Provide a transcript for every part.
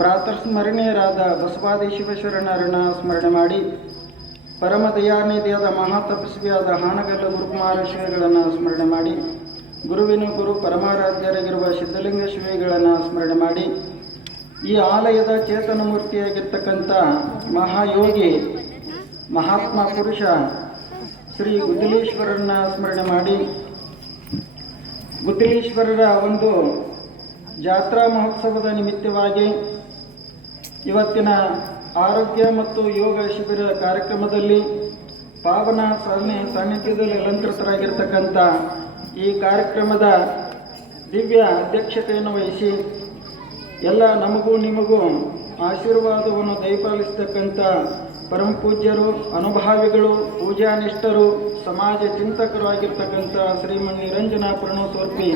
ಪ್ರಾತಸ್ಮರಣೀಯರಾದ ಬಸವಾದಿ ಶಿವಶರಣರನ್ನ ಸ್ಮರಣೆ ಮಾಡಿ, ಪರಮ ದಯಾನಿಧಿಯಾದ ಮಹಾತಪಸ್ವಿಯಾದ ಹಾನಗಲ್ಲು ಗುರುಕುಮಾರ ಶ್ರೀಗಳನ್ನು ಸ್ಮರಣೆ ಮಾಡಿ, ಗುರುವಿನ ಗುರು ಪರಮಾರಾಧ್ಯರಾಗಿರುವ ಸಿದ್ಧಲಿಂಗ ಶ್ರೀಗಳನ್ನು ಸ್ಮರಣೆ ಮಾಡಿ, ಈ ಆಲಯದ ಚೇತನ ಮೂರ್ತಿಯಾಗಿರ್ತಕ್ಕಂಥ ಮಹಾಯೋಗಿ ಮಹಾತ್ಮ ಪುರುಷ ಶ್ರೀ ಗುದ್ದಲೀಶ್ವರರನ್ನ ಸ್ಮರಣೆ ಮಾಡಿ, ಗುದ್ದಲೀಶ್ವರರ ಒಂದು ಜಾತ್ರಾ ಮಹೋತ್ಸವದ ನಿಮಿತ್ತವಾಗಿ ಇವತ್ತಿನ ಆರೋಗ್ಯ ಮತ್ತು ಯೋಗ ಶಿಬಿರ ಕಾರ್ಯಕ್ರಮದಲ್ಲಿ ಪಾವನ ಸಾನ್ನಿಧ್ಯದಲ್ಲಿ ಅಲಂಕೃತರಾಗಿರ್ತಕ್ಕಂಥ ಈ ಕಾರ್ಯಕ್ರಮದ ದಿವ್ಯ ಅಧ್ಯಕ್ಷತೆಯನ್ನು ವಹಿಸಿ ಎಲ್ಲ ನಮಗೂ ನಿಮಗೂ ಆಶೀರ್ವಾದವನ್ನು ದಯಪಾಲಿಸ್ತಕ್ಕಂಥ ಪರಮ ಪೂಜ್ಯರು, ಅನುಭಾವಿಗಳು, ಪೂಜಾನಿಷ್ಠರು, ಸಮಾಜ ಚಿಂತಕರು ಆಗಿರ್ತಕ್ಕಂಥ ಶ್ರೀಮನ್ ನಿರಂಜನ ಪ್ರಣೋತ್ವರ್ಪಿ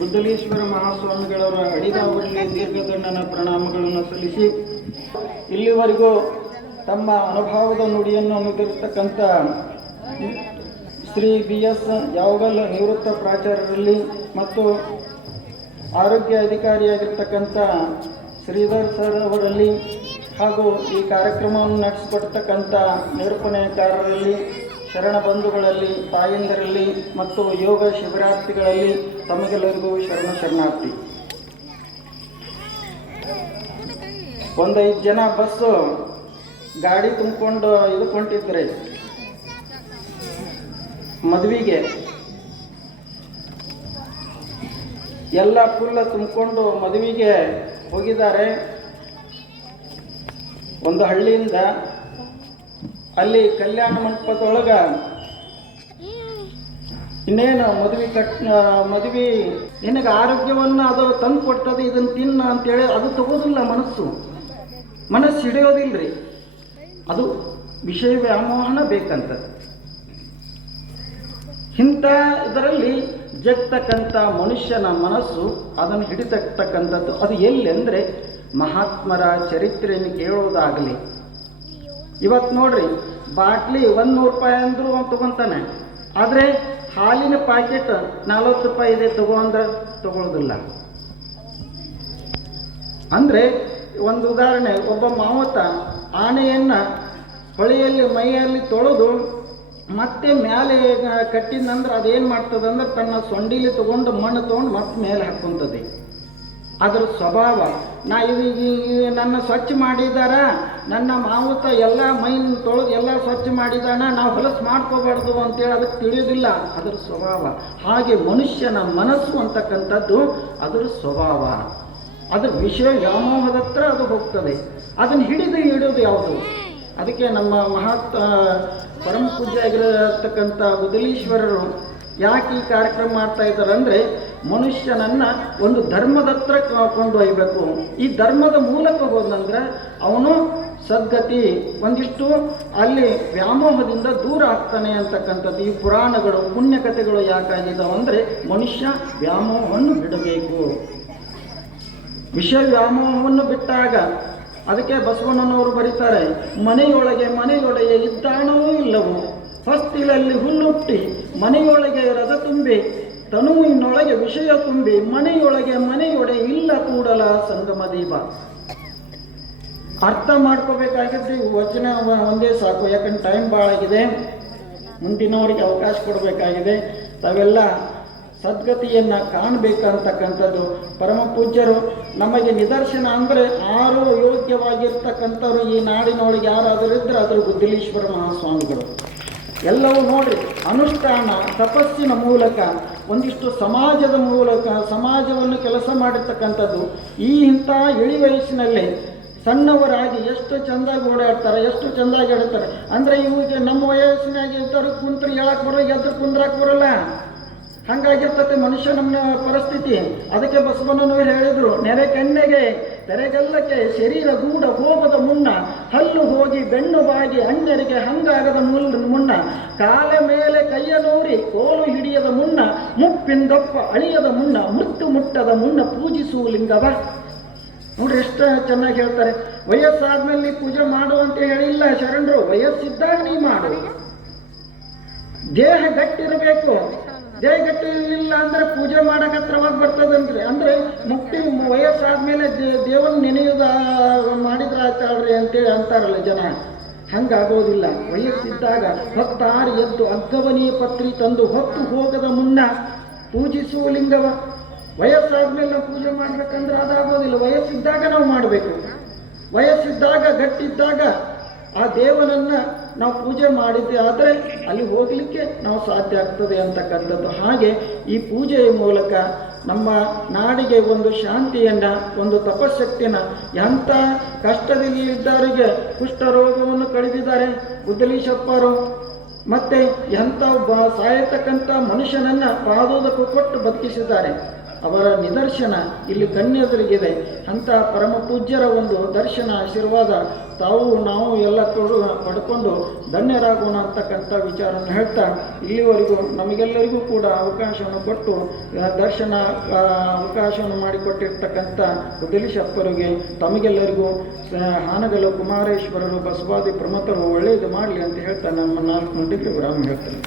ಗುದ್ದಲೀಶ್ವರ ಮಹಾಸ್ವಾಮಿಗಳವರ ಅಡಿದಾವರಲ್ಲಿ ದೀರ್ಘದಂಡನ ಪ್ರಣಾಮಗಳನ್ನು ಸಲ್ಲಿಸಿ, ಇಲ್ಲಿವರೆಗೂ ತಮ್ಮ ಅನುಭವದ ನುಡಿಯನ್ನು ನುಡಿದಿರತಕ್ಕಂಥ ಶ್ರೀ BS ಯಾವಗಲ್ ನಿವೃತ್ತ ಪ್ರಾಚಾರ್ಯರಲ್ಲಿ ಮತ್ತು ಆರೋಗ್ಯ ಅಧಿಕಾರಿಯಾಗಿರ್ತಕ್ಕಂಥ ಶ್ರೀಧರ್ ಸರ್ ಅವರಲ್ಲಿ ಹಾಗೂ ಈ ಕಾರ್ಯಕ್ರಮವನ್ನು ನಡೆಸಿಕೊಡ್ತಕ್ಕಂಥ ನಿರೂಪಣೆಕಾರರಲ್ಲಿ, ಶರಣ ಬಂಧುಗಳಲ್ಲಿ, ತಾಯಂದರಲ್ಲಿ ಮತ್ತು ಯೋಗ ಶಿಬಿರಾರ್ಥಿಗಳಲ್ಲಿ ತಮಗೆಲ್ಲರಿಗೂ ಶರಣಾರ್ಥಿ. 5 ಜನ ಬಸ್ಸು ಗಾಡಿ ತುಂಬಿಕೊಂಡು ಹೊಂಟಿದ್ರೆ ಮದುವೆಗೆ ಎಲ್ಲ ಫುಲ್ಲ ತುಂಬಿಕೊಂಡು ಮದುವೆಗೆ ಹೋಗಿದ್ದಾರೆ. ಒಂದು ಹಳ್ಳಿಯಿಂದ ಅಲ್ಲಿ ಕಲ್ಯಾಣ ಮಂಟಪದೊಳಗೆ ಇನ್ನೇನು ಮದುವೆ ನಿನಗೆ ಆರೋಗ್ಯವನ್ನು ಅದು ತಂದು ಕೊಡ್ತದೆ, ಇದನ್ನು ತಿನ್ನ ಅಂತೇಳಿ ಅದು ತಗೋದಿಲ್ಲ. ಮನಸ್ಸು ಹಿಡಿಯೋದಿಲ್ಲರಿ. ಅದು ವಿಷಯ ವ್ಯಾಮೋಹನ ಬೇಕಂತದ್ದು. ಇಂಥ ಇದರಲ್ಲಿ ಜಗ್ತಕ್ಕಂಥ ಮನುಷ್ಯನ ಮನಸ್ಸು ಅದನ್ನು ಹಿಡಿತಕ್ಕಂಥದ್ದು ಅದು ಎಲ್ಲಿ ಅಂದರೆ ಮಹಾತ್ಮರ ಚರಿತ್ರೆಯನ್ನು ಕೇಳೋದಾಗಲಿ. ಇವತ್ತು ನೋಡ್ರಿ, ಬಾಟ್ಲಿ 100 ರೂಪಾಯಿ ಅಂದರೂ ತಗೊತಾನೆ, ಆದರೆ ಹಾಲಿನ ಪ್ಯಾಕೆಟ್ 40 ರೂಪಾಯಿ ಇದೆ ಅಂದ್ರೆ ತಗೊಳ್ಳೋದಿಲ್ಲ. ಅಂದರೆ ಒಂದು ಉದಾಹರಣೆ, ಒಬ್ಬ ಮಾವತ ಆನೆಯನ್ನು ಹೊಳೆಯಲ್ಲಿ ಮೈಯಲ್ಲಿ ತೊಳೆದು ಮತ್ತೆ ಮೇಲೆ ಕಟ್ಟಿದಂದ್ರೆ ಅದೇನು ಮಾಡ್ತದಂದ್ರೆ ತನ್ನ ಸೊಂಡಿಲಿ ತೊಗೊಂಡು ಮಣ್ಣು ತೊಗೊಂಡು ಮತ್ತೆ ಮೇಲೆ ಹಾಕ್ಕೊಂತದೆ. ಅದರ ಸ್ವಭಾವ. ನನ್ನ ಸ್ವಚ್ಛ ಮಾಡಿದಾರ, ನನ್ನ ಮಾವುತ ಎಲ್ಲ ಮೈನ ತೊಳೆದು ಎಲ್ಲ ಸ್ವಚ್ಛ ಮಾಡಿದಾನ, ನಾವು ಹೊಲಸು ಮಾಡ್ಕೋಬಾರ್ದು ಅಂತೇಳಿ ಅದಕ್ಕೆ ತಿಳಿಯೋದಿಲ್ಲ. ಅದರ ಸ್ವಭಾವ. ಹಾಗೆ ಮನುಷ್ಯನ ಮನಸ್ಸು ಅಂತಕ್ಕಂಥದ್ದು ಅದರ ಸ್ವಭಾವ. ಅದರ ವಿಷಯ ವ್ಯಾಮೋಹದ ಹತ್ರ ಅದು ಹೋಗ್ತದೆ. ಅದನ್ನು ಹಿಡಿಯೋದು ಯಾವುದು? ಅದಕ್ಕೆ ನಮ್ಮ ಪರಮ ಪೂಜ್ಯ ಆಗಿರತಕ್ಕಂಥ ಗುದ್ದಲೀಶ್ವರರು ಯಾಕೆ ಈ ಕಾರ್ಯಕ್ರಮ ಮಾಡ್ತಾ ಇದ್ದಾರೆ ಅಂದರೆ, ಮನುಷ್ಯನನ್ನು ಒಂದು ಧರ್ಮದ ಹತ್ರ ಕೊಂಡೊಯ್ಯಬೇಕು. ಈ ಧರ್ಮದ ಮೂಲಕ ಹೋದಂದ್ರೆ ಅವನು ಸದ್ಗತಿ, ಒಂದಿಷ್ಟು ಅಲ್ಲಿ ವ್ಯಾಮೋಹದಿಂದ ದೂರ ಆಗ್ತಾನೆ ಅಂತಕ್ಕಂಥದ್ದು. ಈ ಪುರಾಣಗಳು, ಪುಣ್ಯಕಥೆಗಳು ಯಾಕಾಗಿದ್ದಾವೆ ಅಂದರೆ ಮನುಷ್ಯ ವ್ಯಾಮೋಹವನ್ನು ಬಿಡಬೇಕು. ವಿಷಯ ವ್ಯಾಮೋಹವನ್ನು ಬಿಟ್ಟಾಗ, ಅದಕ್ಕೆ ಬಸವಣ್ಣನವರು ಬರೀತಾರೆ, ಮನೆಯೊಳಗೆ ಇದ್ದಾಣವೂ ಇಲ್ಲವೋ, ಹೊಸ್ತಿಲಲ್ಲಿ ಹುಲ್ಲುಟ್ಟಿ ಮನೆಯೊಳಗೆ ರಥ ತುಂಬಿ ತನುವಿನೊಳಗೆ ವಿಷಯ ತುಂಬಿ ಮನೆಯೊಡೆ ಇಲ್ಲ ಕೂಡಲ ಸಂಗಮ ದೀಪ. ಅರ್ಥ ಮಾಡ್ಕೋಬೇಕಾಗಿದ್ದು ವಚನ ಒಂದೇ ಸಾಕು. ಯಾಕಂದ್ರೆ ಟೈಮ್ ಭಾಳ ಆಗಿದೆ, ಮುಂದಿನವರಿಗೆ ಅವಕಾಶ ಕೊಡಬೇಕಾಗಿದೆ. ತಾವೆಲ್ಲ ಸದ್ಗತಿಯನ್ನು ಕಾಣಬೇಕಂತಕ್ಕಂಥದ್ದು ಪರಮ ಪೂಜ್ಯರು ನಮಗೆ ನಿದರ್ಶನ. ಅಂದರೆ 6 ಯೋಗ್ಯವಾಗಿರ್ತಕ್ಕಂಥವ್ರು ಈ ನಾಡಿನೊಳಗೆ ಯಾರಾದರೂ ಇದ್ದರೆ ಅದರ ಗುದ್ದಲೀಶ್ವರ ಮಹಾಸ್ವಾಮಿಗಳು. ಎಲ್ಲವೂ ನೋಡ್ರಿ, ಅನುಷ್ಠಾನ ತಪಸ್ಸಿನ ಮೂಲಕ, ಒಂದಿಷ್ಟು ಸಮಾಜದ ಮೂಲಕ ಸಮಾಜವನ್ನು ಕೆಲಸ ಮಾಡಿರ್ತಕ್ಕಂಥದ್ದು. ಇಂಥ ಇಳಿ ವಯಸ್ಸಿನಲ್ಲಿ ಸಣ್ಣವರಾಗಿ ಎಷ್ಟು ಚೆಂದಾಗಿ ಓಡಾಡ್ತಾರೆ, ಎಷ್ಟು ಚೆಂದಾಗಿ ಆಡ್ತಾರೆ. ಅಂದರೆ ಇವಾಗ ನಮ್ಮ ವಯಸ್ಸಿನಾಗಿ ಇದ್ದರು ಕುಂತ್ರು ಹೇಳಕ್ಕೆ ಬರೋ, ಎದ್ರು ಕುಂದ್ರಕ್ಕೆ ಬರೋಲ್ಲ. ಹಾಗಾಗಿರ್ತದೆ ಮನುಷ್ಯ ನಮ್ಮ ಪರಿಸ್ಥಿತಿ. ಅದಕ್ಕೆ ಬಸವಣ್ಣನವರು ಹೇಳಿದರು, ನೆರೆ ಕಣ್ಣೆಗೆ ತೆರೆಗಲ್ಲಕ್ಕೆ ಶರೀರ ಗೂಢ ಹೋಗದ ಮುನ್ನ, ಹಲ್ಲು ಹೋಗಿ ಬೆನ್ನು ಬಾಗಿ ಅಣ್ಣರಿಗೆ ಹಂಗಾಗದ ಮುನ್ನ, ಕಾಲ ಮೇಲೆ ಕೈಯ ನೂರಿ ಕೋಲು ಹಿಡಿಯದ ಮುನ್ನ, ಮುಪ್ಪಿಂದಪ್ಪ ಅಳಿಯದ ಮುನ್ನ, ಮುಟ್ಟದ ಮುನ್ನ ಪೂಜಿಸುವ ಲಿಂಗವ. ನೋಡ್ರಿ ಎಷ್ಟು ಚೆನ್ನಾಗಿ ಹೇಳ್ತಾರೆ. ವಯಸ್ಸಾದ್ಮೇಲೆ ನೀ ಪೂಜೆ ಮಾಡು ಅಂತ ಹೇಳಿಲ್ಲ ಶರಣರು, ವಯಸ್ಸಿದ್ದಾಗ ನೀ ಮಾಡು. ದೇಹ ಗಟ್ಟಿರಬೇಕು. ದೇಹ ಗಟ್ಟಿರಲಿಲ್ಲ ಅಂದ್ರೆ ಪೂಜೆ ಮಾಡಕ್ಕೆ ಹತ್ರವಾಗಿ ಬರ್ತದಂದ್ರೆ, ಅಂದ್ರೆ ಮುಕ್ತಿ ವಯಸ್ಸಾದ್ಮೇಲೆ ದೇವನ ನೆನೆಯುವುದು ಇದೆ ಅಂತೇಳಿ ಅಂತಾರಲ್ಲ ಜನ, ಹಂಗಾಗೋದಿಲ್ಲ. ವಯಸ್ಸಿದ್ದಾಗ ಹೊತ್ತಾರು ಎದ್ದು ಅಗ್ಗವನಿಯ ಪತ್ರಿ ತಂದು ಹೊತ್ತು ಹೋಗದ ಮುನ್ನ ಪೂಜಿಸುವ ಲಿಂಗವ. ವಯಸ್ಸಾದ್ಮೇಲೆ ನಾವು ಪೂಜೆ ಮಾಡ್ಬೇಕಂದ್ರೆ ಅದಾಗೋದಿಲ್ಲ. ವಯಸ್ಸಿದ್ದಾಗ ನಾವು ಮಾಡಬೇಕು. ವಯಸ್ಸಿದ್ದಾಗ ಗಟ್ಟಿದ್ದಾಗ ಆ ದೇವನನ್ನ ನಾವು ಪೂಜೆ ಮಾಡಿದ್ದೆ ಆದರೆ ಅಲ್ಲಿ ಹೋಗಲಿಕ್ಕೆ ನಾವು ಸಾಧ್ಯ ಆಗ್ತದೆ ಅಂತಕ್ಕಂಥದ್ದು. ಹಾಗೆ ಈ ಪೂಜೆಯ ಮೂಲಕ ನಮ್ಮ ನಾಡಿಗೆ ಒಂದು ಶಾಂತಿಯನ್ನ, ಒಂದು ತಪಶಕ್ತಿಯನ್ನ, ಎಂಥ ಕಷ್ಟದಲ್ಲಿದ್ದವರಿಗೆ ಕುಷ್ಠರೋಗವನ್ನು ಕಳೆದಿದ್ದಾರೆ ಗುದ್ದಲೀಶಪ್ಪರು. ಮತ್ತೆ ಎಂಥ ಸಾಯತಕ್ಕಂಥ ಮನುಷ್ಯನನ್ನ ಪಾದೋದಕ್ಕೂ ಕೊಟ್ಟು ಬದುಕಿಸಿದ್ದಾರೆ. ಅವರ ನಿದರ್ಶನ ಇಲ್ಲಿ ಕಣ್ಣೆದುರಿಗಿದೆ. ಅಂಥ ಪರಮ ಪೂಜ್ಯರ ಒಂದು ದರ್ಶನ, ಆಶೀರ್ವಾದ ತಾವು ನಾವು ಎಲ್ಲ ಪಡ್ಕೊಂಡು ಧನ್ಯರಾಗೋಣ ಅಂತಕ್ಕಂಥ ವಿಚಾರವನ್ನು ಹೇಳ್ತಾ, ಇಲ್ಲಿವರೆಗೂ ನಮಗೆಲ್ಲರಿಗೂ ಕೂಡ ಅವಕಾಶವನ್ನು ಕೊಟ್ಟು ದರ್ಶನ ಅವಕಾಶವನ್ನು ಮಾಡಿಕೊಟ್ಟಿರ್ತಕ್ಕಂಥ ಗುದ್ದಲೀಶಪ್ಪರಿಗೆ ತಮಗೆಲ್ಲರಿಗೂ ಹಾನಗಲ್ಲು ಕುಮಾರೇಶ್ವರರು ಬಸವಾದಿ ಪ್ರಮಥರು ಒಳ್ಳೆಯದು ಮಾಡಲಿ ಅಂತ ಹೇಳ್ತಾ ನಮ್ಮ 4 ನುಡಿಗೆ ವಿರಾಮ ಹೇಳ್ತೇನೆ.